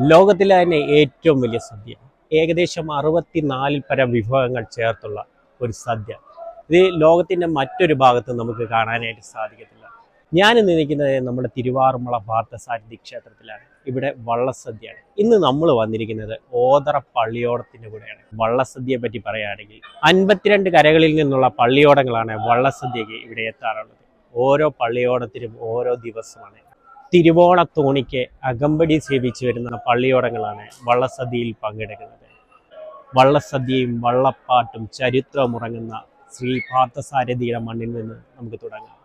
ലോകത്തിലെ തന്നെ ഏറ്റവും വലിയ സദ്യ. ഏകദേശം അറുപത്തിനാലിൽ പരം വിഭവങ്ങൾ ചേർത്തുള്ള ഒരു സദ്യ. ഇത് ലോകത്തിന്റെ മറ്റൊരു ഭാഗത്ത് നമുക്ക് കാണാനായിട്ട് സാധിക്കത്തില്ല. ഞാൻ ഇന്ന് നിൽക്കുന്നത് നമ്മുടെ തിരുവാറുമുള പാർത്ഥസാരഥി ക്ഷേത്രത്തിലാണ്. ഇവിടെ വള്ളസദ്യയാണ്. ഇന്ന് നമ്മൾ വന്നിരിക്കുന്നത് ഓതറ പള്ളിയോടത്തിന്റെ കൂടെയാണ്. വള്ളസദ്യയെ പറ്റി പറയുകയാണെങ്കിൽ അൻപത്തിരണ്ട് കരകളിൽ നിന്നുള്ള പള്ളിയോടങ്ങളാണ് വള്ളസദ്യക്ക് ഇവിടെ എത്താറുള്ളത്. ഓരോ പള്ളിയോടത്തിനും ഓരോ ദിവസമാണ് തിരുവോണത്തോണിക്ക് അകമ്പടി സേവിച്ചു വരുന്ന പള്ളിയോടങ്ങളാണ് വള്ളസദ്യയിൽ പങ്കെടുക്കുന്നത്. വള്ളസദ്യയും വള്ളപ്പാട്ടും ചരിത്രമുറങ്ങുന്ന ശ്രീ പാർത്ഥസാരഥിയുടെ മണ്ണിൽ നിന്ന് നമുക്ക് തുടങ്ങാം.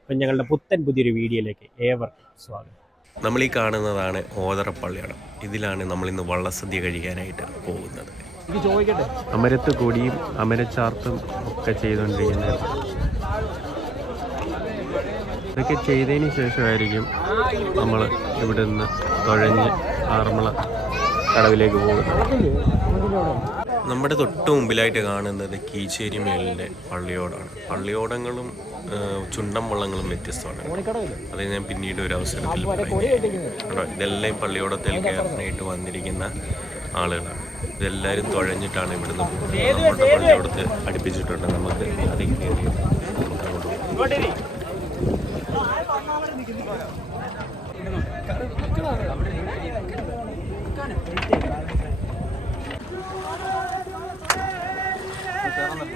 അപ്പം ഞങ്ങളുടെ പുത്തൻ പുതിയൊരു വീഡിയോയിലേക്ക് ഏവർക്കും സ്വാഗതം. നമ്മൾ ഈ കാണുന്നതാണ് ഓതറ പള്ളിയടം. ഇതിലാണ് നമ്മൾ ഇന്ന് വള്ളസദ്യ കഴിക്കാനായിട്ട് പോകുന്നത്. അമരത്ത് കൂടിയും അമരച്ചാർത്തും ഒക്കെ ചെയ്തുകൊണ്ടിരിക്കുന്നത് ഇതൊക്കെ ചെയ്തതിന് ശേഷമായിരിക്കും നമ്മൾ ഇവിടെ നിന്ന് തുഴഞ്ഞ് ആറന്മുള കടവിലേക്ക് പോകുന്നത്. നമ്മുടെ തൊട്ട് മുമ്പിലായിട്ട് കാണുന്നത് കീച്ചേരി മേലിന്റെ പള്ളിയോടാണ്. പള്ളിയോടങ്ങളും ചുണ്ടൻ വള്ളങ്ങളും വ്യത്യസ്തമാണ്. അത് ഞാൻ പിന്നീട് ഒരു അവസരത്തിൽ പറയാം ഇതെല്ലാം പള്ളിയോടത്തിൽ കയറാനായിട്ട് വന്നിരിക്കുന്ന ആളുകളാണ്. ഇതെല്ലാവരും തുഴഞ്ഞിട്ടാണ് ഇവിടുന്ന് നമ്മുടെ പള്ളിയോടത്ത് അടുപ്പിച്ചിട്ടുണ്ട്. നമുക്ക് അതിൽ കയറി Pero.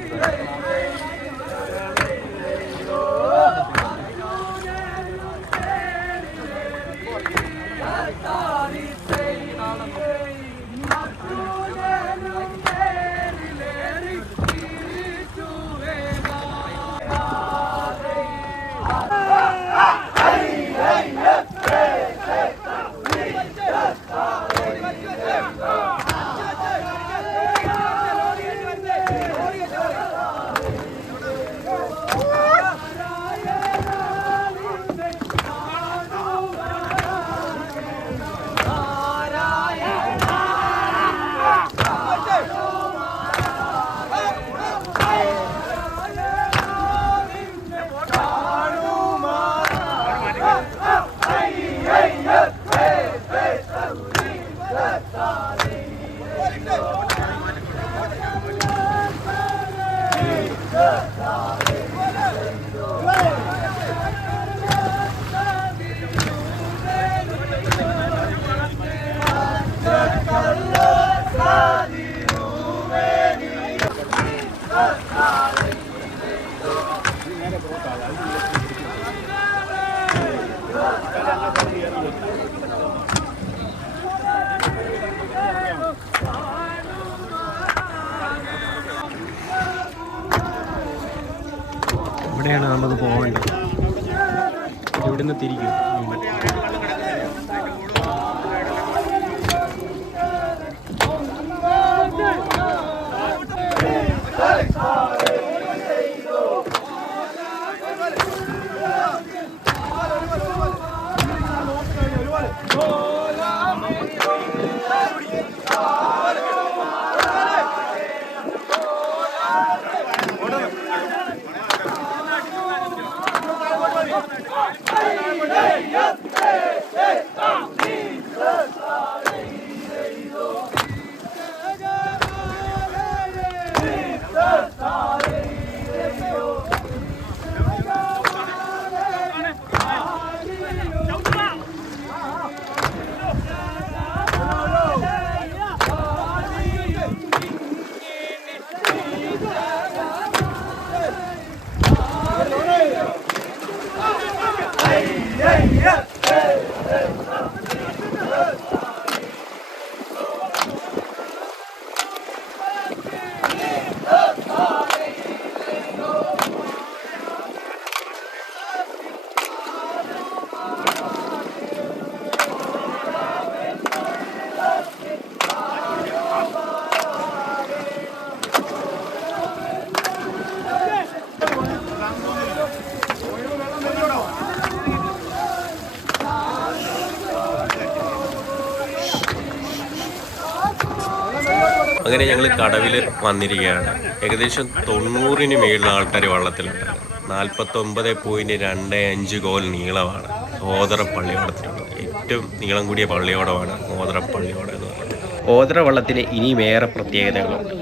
അങ്ങനെ ഞങ്ങൾ കടവിൽ വന്നിരിക്കുകയാണ്. ഏകദേശം തൊണ്ണൂറിന് മേളിലുള്ള ആൾക്കാർ വള്ളത്തിലുണ്ട്. നാൽപ്പത്തൊമ്പത് പോയിന്റ് രണ്ട് അഞ്ച് ഗോൽ നീളമാണ് ഓതറ പള്ളിയോടത്തിലുള്ളത് ഏറ്റവും നീളം കൂടിയ പള്ളിയോടമാണ് ഓതറ പള്ളിയോടം എന്ന് പറയുന്നത്. ഓതറ വള്ളത്തിന് ഇനിയും ഏറെ പ്രത്യേകതകളുണ്ട്.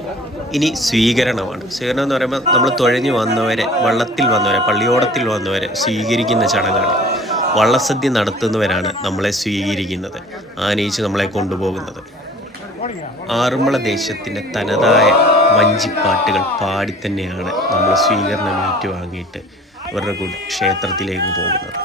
ഇനി സ്വീകരണമാണ്. സ്വീകരണം എന്ന് പറയുമ്പോൾ നമ്മൾ തുഴഞ്ഞു വന്നവരെ വള്ളത്തിൽ വന്നവരെ പള്ളിയോടത്തിൽ വന്നവരെ സ്വീകരിക്കുന്ന ചടങ്ങാണ്. വള്ളസദ്യ നടത്തുന്നവരാണ് നമ്മളെ സ്വീകരിക്കുന്നത്. ആനയിച്ച് നമ്മളെ കൊണ്ടുപോകുന്നത്. ആറന്മുള ദേശത്തിന്റെ തനതായ വഞ്ചിപ്പാട്ടുകൾ പാടി തന്നെയാണ് നമ്മൾ സ്വീകരണം ഏറ്റുവാങ്ങിയിട്ട് അവരുടെ ക്ഷേത്രത്തിലേക്ക് പോകുന്നത്.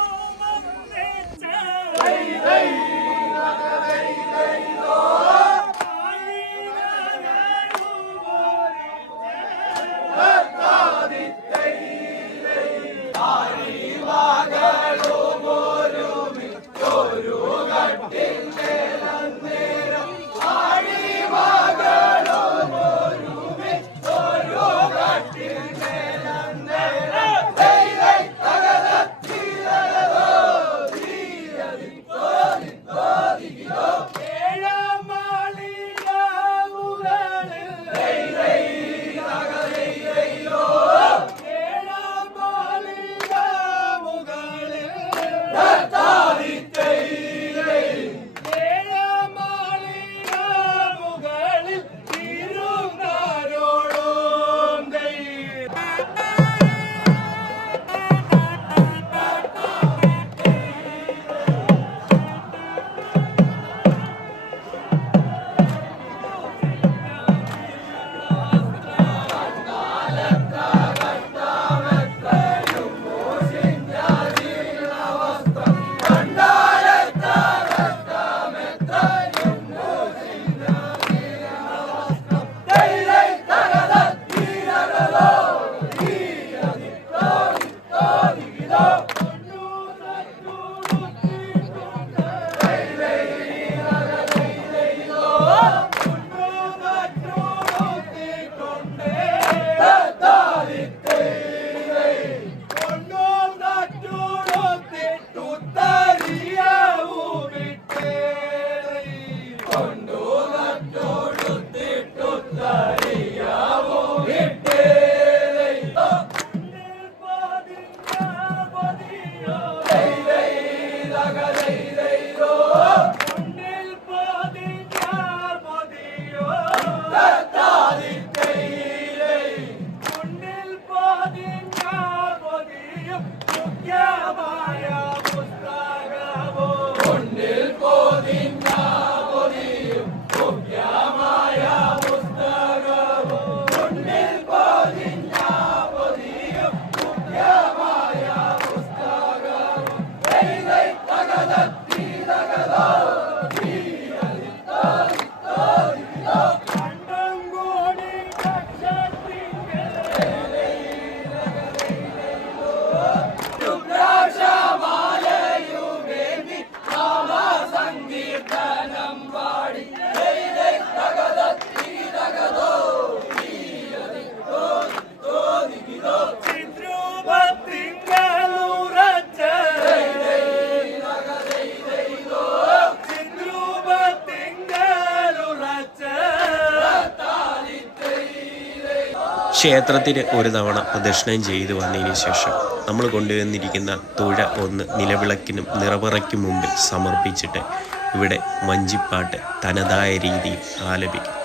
ക്ഷേത്രത്തിന് ഒരു തവണ പ്രദക്ഷിണം ചെയ്തു വന്നതിന് ശേഷം നമ്മൾ കൊണ്ടുവന്നിരിക്കുന്ന തുഴ ഒന്ന് നിലവിളക്കിനും നിറവിറയ്ക്കും മുമ്പിൽ സമർപ്പിച്ചിട്ട് ഇവിടെ വഞ്ചിപ്പാട്ട് തനതായ രീതിയിൽ ആലപിക്കും.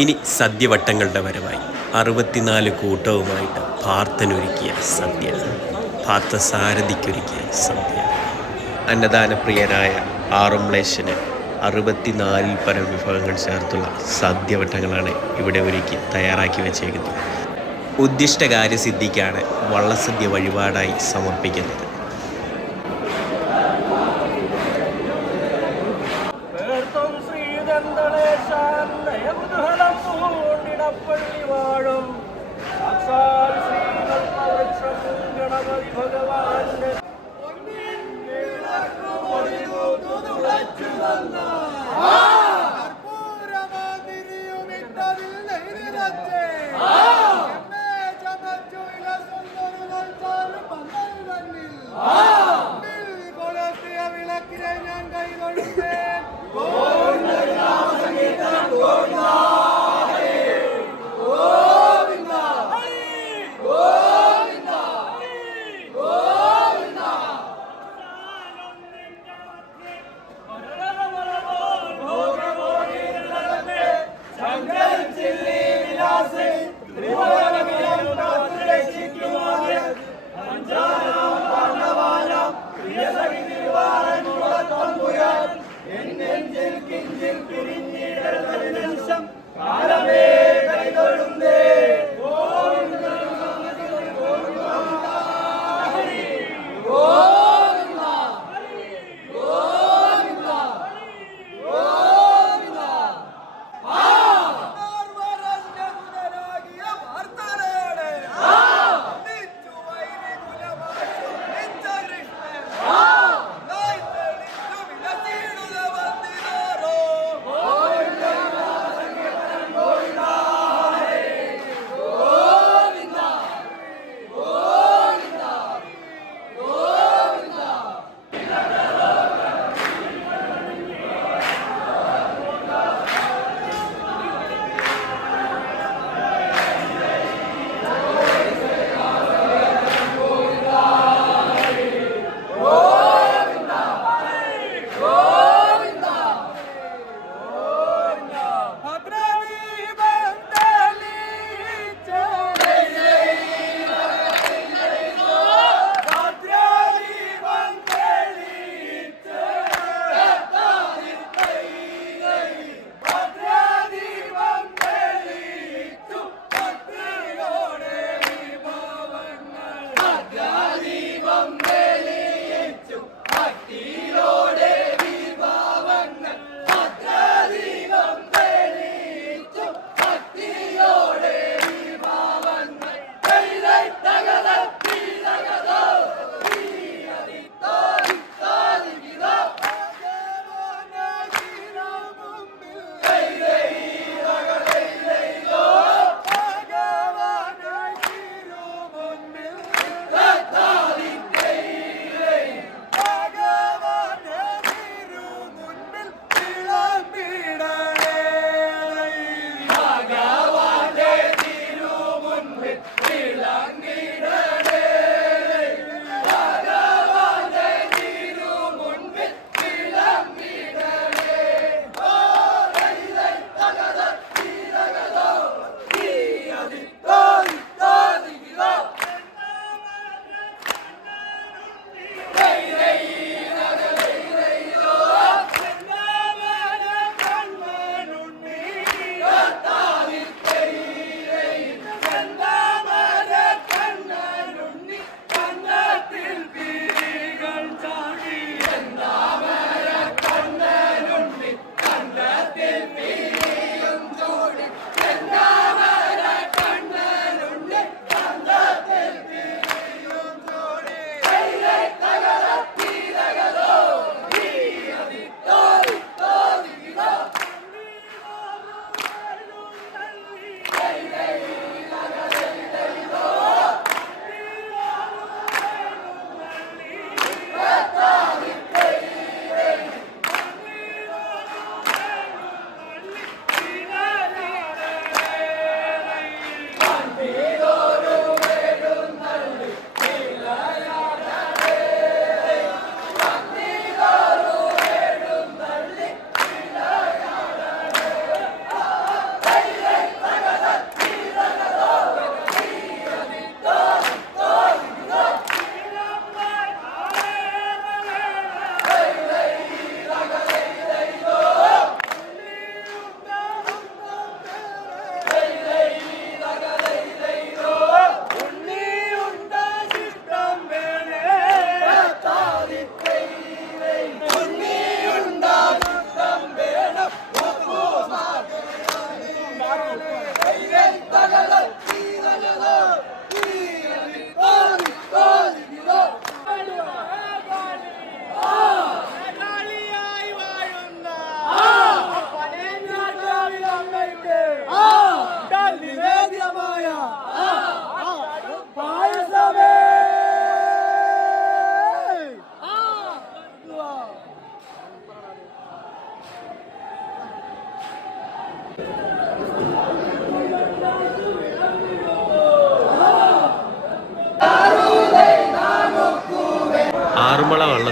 ഇനി സദ്യവട്ടങ്ങളുടെ വരവായി. അറുപത്തിനാല് കൂട്ടവുമായിട്ട് പാർത്ഥനൊരുക്കിയ സദ്യ. പാർത്ഥസാരഥിക്കൊരുക്കിയ സദ്യ. അന്നദാനപ്രിയരായ ആറമ്ലേശന് അറുപത്തിനാലിൽ പരം വിഭവങ്ങൾ ചേർത്തുള്ള സദ്യവട്ടങ്ങളാണ് ഇവിടെ ഒരുക്കി തയ്യാറാക്കി വെച്ചേക്കുന്നത്. ഉദ്ദിഷ്ട കാര്യസിദ്ധിക്കാണ് വള്ളസദ്യ വഴിപാടായി സമർപ്പിക്കുന്നത്. 나는 해리 맞지?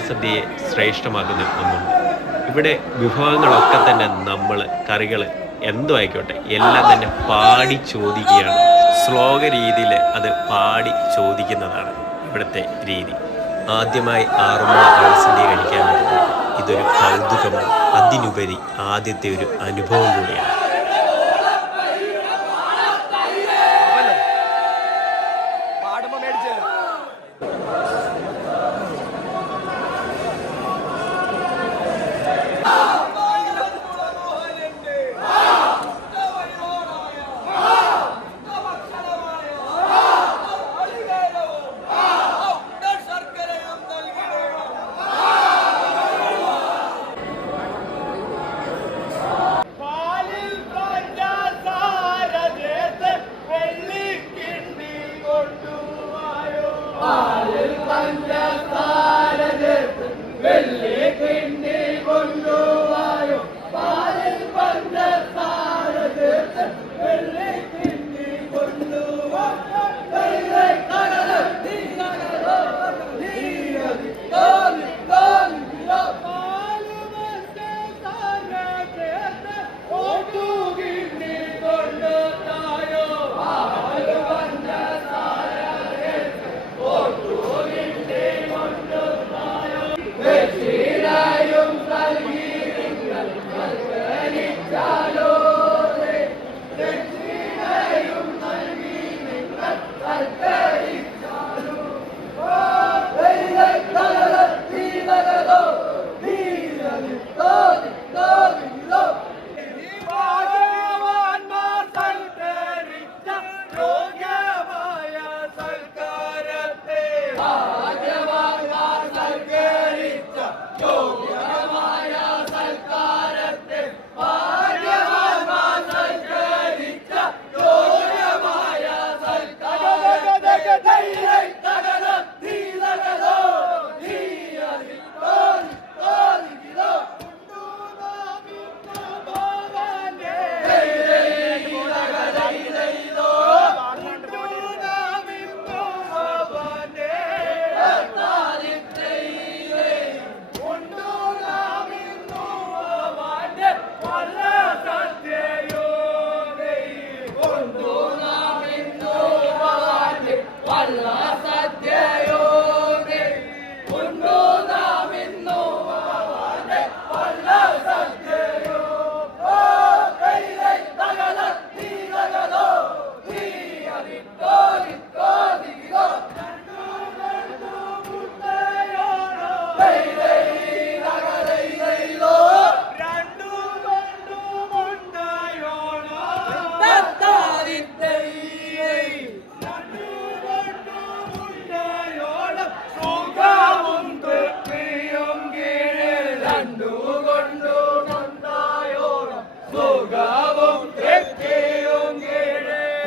ശ്രേഷ്ഠമാകുന്ന ശ്രേഷ്ഠമാക്കുന്ന ഒന്നുണ്ട് ഇവിടെ വിഭവങ്ങളൊക്കെ തന്നെ നമ്മൾ കറികൾ എന്തോ ആയിക്കോട്ടെ എല്ലാം തന്നെ പാടി ചോദിക്കുകയാണ്. ശ്ലോക രീതിയിൽ അത് പാടി ചോദിക്കുന്നതാണ് ഇവിടുത്തെ രീതി. ആദ്യമായി ആറുമാ വള്ളസദ്യ കഴിക്കാൻ വരുന്നത് ഇതൊരു കൗതുകമാണ്. അതിനുപരി ആദ്യത്തെ ഒരു അനുഭവം കൂടിയാണ്.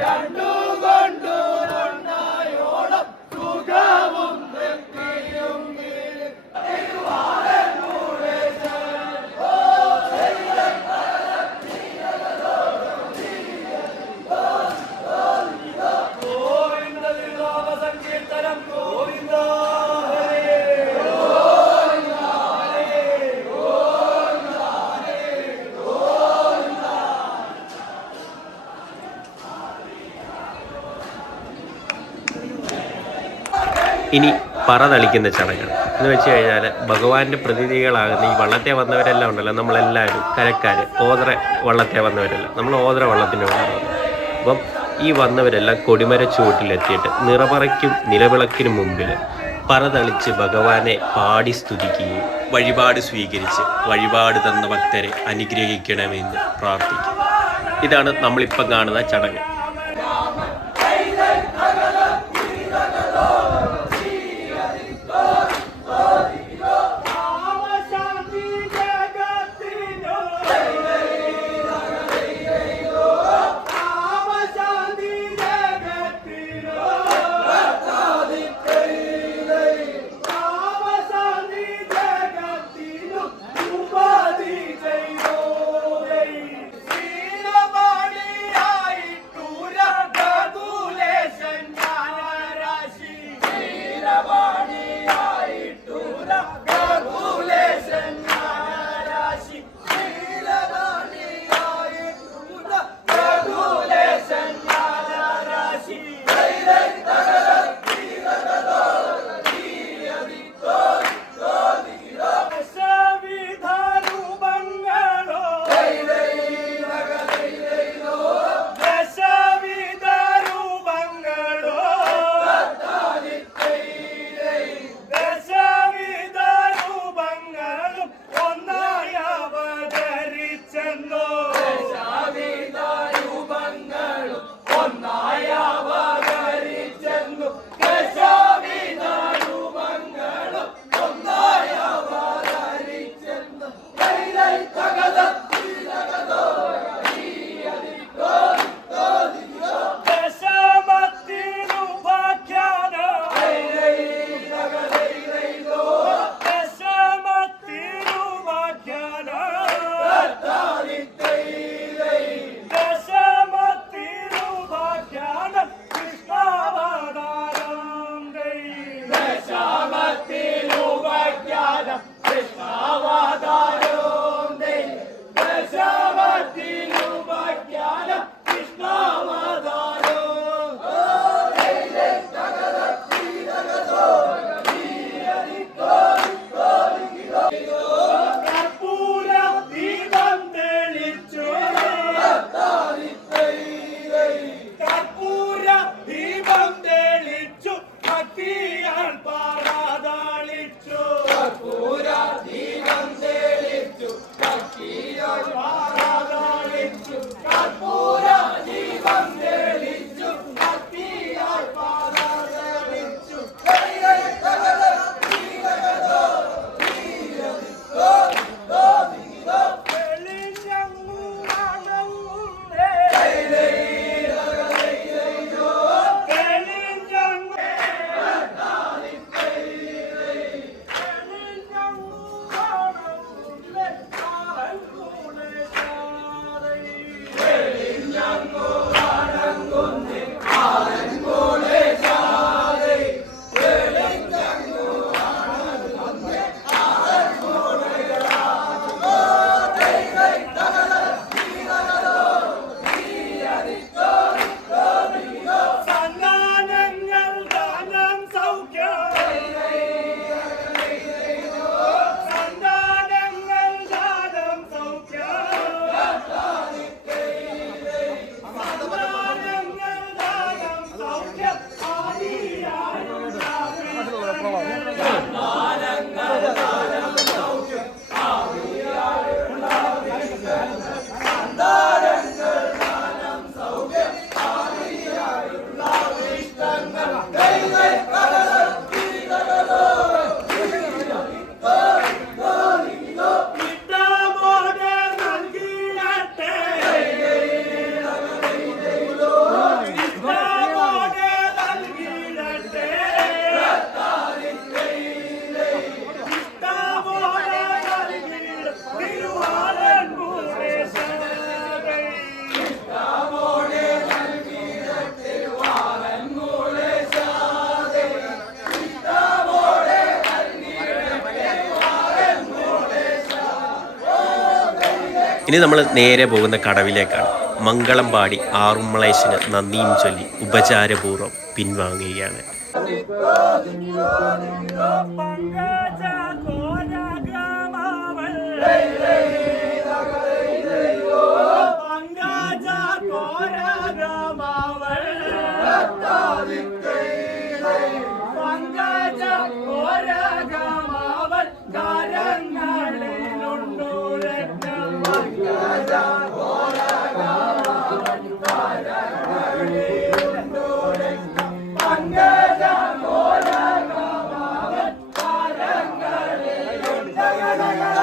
దండు ഇനി പറ തളിക്കുന്ന ചടങ്ങ് എന്ന് വെച്ച് കഴിഞ്ഞാൽ ഭഗവാന്റെ പ്രതിനിധികളാകുന്ന ഈ വള്ളത്തെ വന്നവരെല്ലാം ഉണ്ടല്ലോ നമ്മളെല്ലാവരും കരക്കാർ ഓതറ വള്ളത്തെ വന്നവരെല്ലാം നമ്മൾ ഓതറ വള്ളത്തിന്റെ ഉള്ളത് അപ്പം ഈ വന്നവരെല്ലാം കൊടിമര ചുവട്ടിലെത്തിയിട്ട് നിറപറയ്ക്കും നിലവിളക്കിനും മുമ്പിൽ പറ തളിച്ച് ഭഗവാനെ പാടി സ്തുതിക്കുകയും വഴിപാട് സ്വീകരിച്ച് വഴിപാട് തന്ന ഭക്തരെ അനുഗ്രഹിക്കണമെന്ന് പ്രാർത്ഥിക്കും ഇതാണ് നമ്മളിപ്പം കാണുന്ന ചടങ്ങ്. ഇനി നമ്മൾ നേരെ പോകുന്ന കടവിലേക്കാണ്. മംഗളം പാടി ആറുമ്മളേശന് നന്ദിയും ചൊല്ലി ഉപചാരപൂർവം പിൻവാങ്ങുകയാണ്. കരങ്ങളിലുണ്ടു രക്തം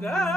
longa.